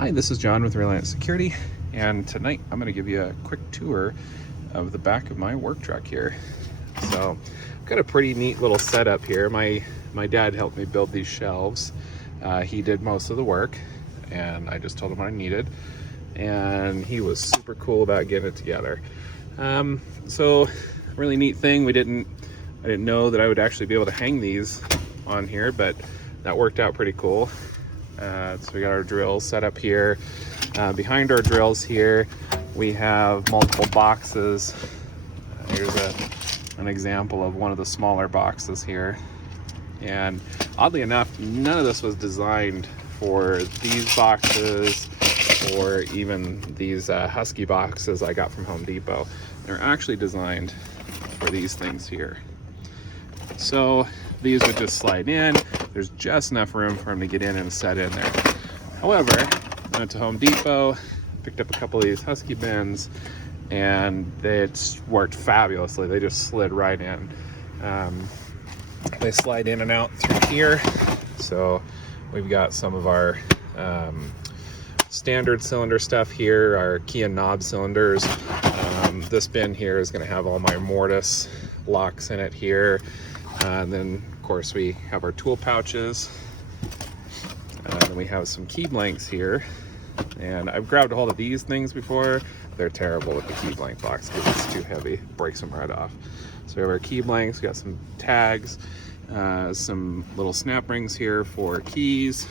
Hi, this is John with Reliant Security, and tonight I'm going to give you a quick tour of the back of my work truck here. So I've got a pretty neat little setup here. My dad helped me build these shelves. He did most of the work, and I just told him what I needed, and he was super cool about getting it together. So really neat thing, I didn't know that I would actually be able to hang these on here, but that worked out pretty cool. So we got our drills set up here. Behind our drills here, we have multiple boxes. Here's an example of one of the smaller boxes here. And oddly enough, none of this was designed for these boxes or even these Husky boxes I got from Home Depot. They're actually designed for these things here. So these would just slide in. There's just enough room for them to get in and set in there. However, I went to Home Depot, picked up a couple of these Husky bins, and it worked fabulously. They just slid right in. They slide in and out through here. So we've got some of our standard cylinder stuff here, our key and knob cylinders. This bin here is going to have all my mortise locks in it here. And then of course we have our tool pouches. Then we have some key blanks here. And I've grabbed a hold of these things before. They're terrible with the key blank box because it's too heavy, it breaks them right off. So we have our key blanks, we got some tags, some little snap rings here for keys.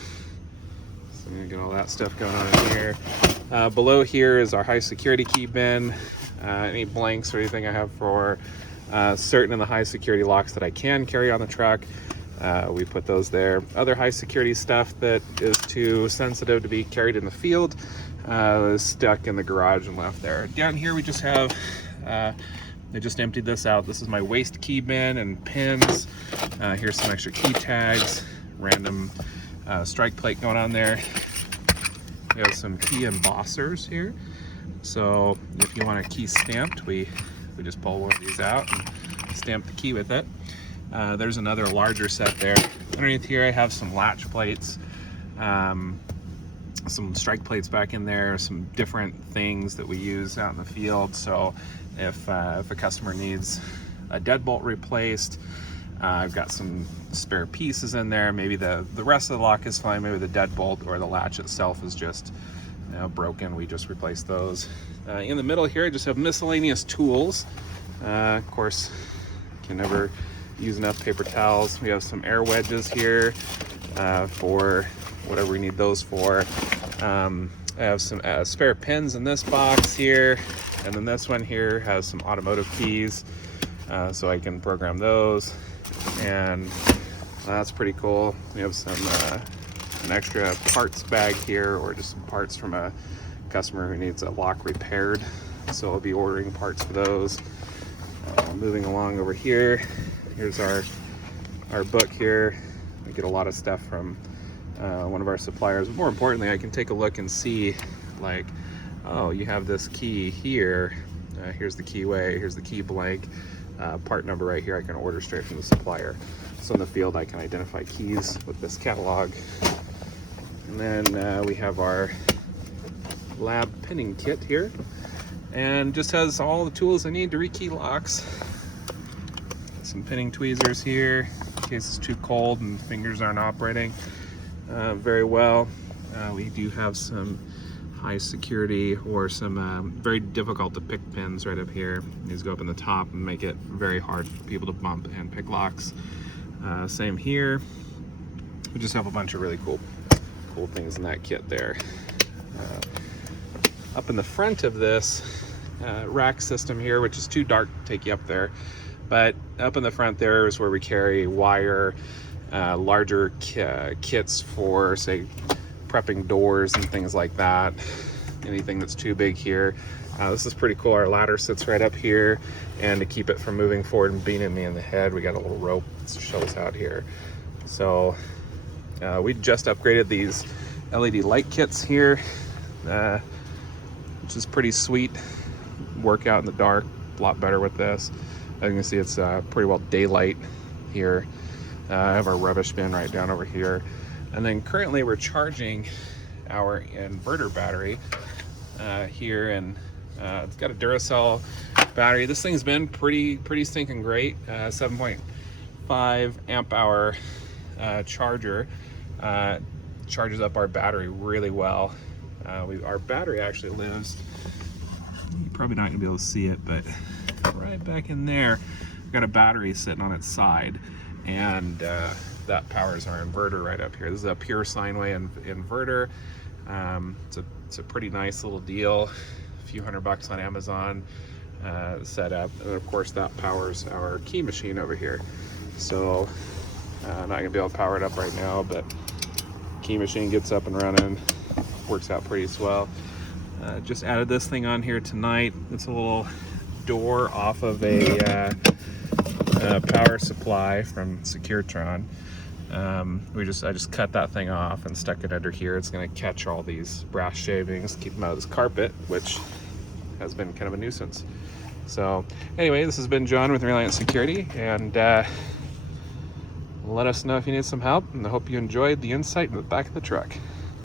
So I'm gonna get all that stuff going on in here. Below here is our high security key bin. Any blanks or anything I have for certain of the high security locks that I can carry on the truck, we put those there. Other high security stuff that is too sensitive to be carried in the field is stuck in the garage and left there. Down here we just have, I just emptied this out. This is my waste key bin and pins. Here's some extra key tags, random strike plate going on there. We have some key embossers here. So if you want a key stamped, we just pull one of these out and stamp the key with it. There's another larger set there. Underneath here I have some latch plates, some strike plates back in there, some different things that we use out in the field. So if a customer needs a deadbolt replaced, I've got some spare pieces in there. Maybe the rest of the lock is fine, maybe the deadbolt or the latch itself is just broken, we just replace those. In the middle here I just have miscellaneous tools. Of course, can never use enough paper towels. We have some air wedges here for whatever we need those for. I have some spare pins in this box here, and then this one here has some automotive keys, so I can program those, and that's pretty cool. We have some an extra parts bag here, or just some parts from a customer who needs a lock repaired, so I'll be ordering parts for those. Moving along over here, here's our book here. We get a lot of stuff from one of our suppliers, but more importantly I can take a look and see, like, oh, you have this key here, here's the keyway, here's the key blank, part number right here. I can order straight from the supplier. So in the field I can identify keys with this catalog. And then we have our lab pinning kit here, and just has all the tools I need to rekey locks. Some pinning tweezers here in case it's too cold and fingers aren't operating very well. We do have some high security or some very difficult to pick pins right up here. These go up in the top and make it very hard for people to bump and pick locks. Same here. We just have a bunch of really cool things in that kit there. Up in the front of this rack system here, which is too dark to take you up there, but up in the front there is where we carry wire, larger kits for, say, prepping doors and things like that. Anything that's too big here. This is pretty cool. Our ladder sits right up here, and to keep it from moving forward and beating me in the head, we got a little rope that shows out here. So we just upgraded these LED light kits here, which is pretty sweet. Work out in the dark a lot better with this. As you can see, it's pretty well daylight here. I have our rubbish bin right down over here. And then currently we're charging hour inverter battery here, and it's got a Duracell battery. This thing's been pretty stinking great. 7.5 amp hour charger. Charges up our battery really well. Our battery actually lives, you're probably not gonna be able to see it, but right back in there, we've got a battery sitting on its side, and that powers our inverter right up here. This is a pure sine wave inverter. It's a pretty nice little deal, a few $100 on Amazon setup, and of course that powers our key machine over here. So I'm not gonna be able to power it up right now, but key machine gets up and running, works out pretty swell. Just added this thing on here tonight. It's a little door off of a power supply from Securetron. I just cut that thing off and stuck it under here. It's going to catch all these brass shavings, keep them out of this carpet, which has been kind of a nuisance. So anyway, this has been John with Reliant Security, and let us know if you need some help, and I hope you enjoyed the insight in the back of the truck.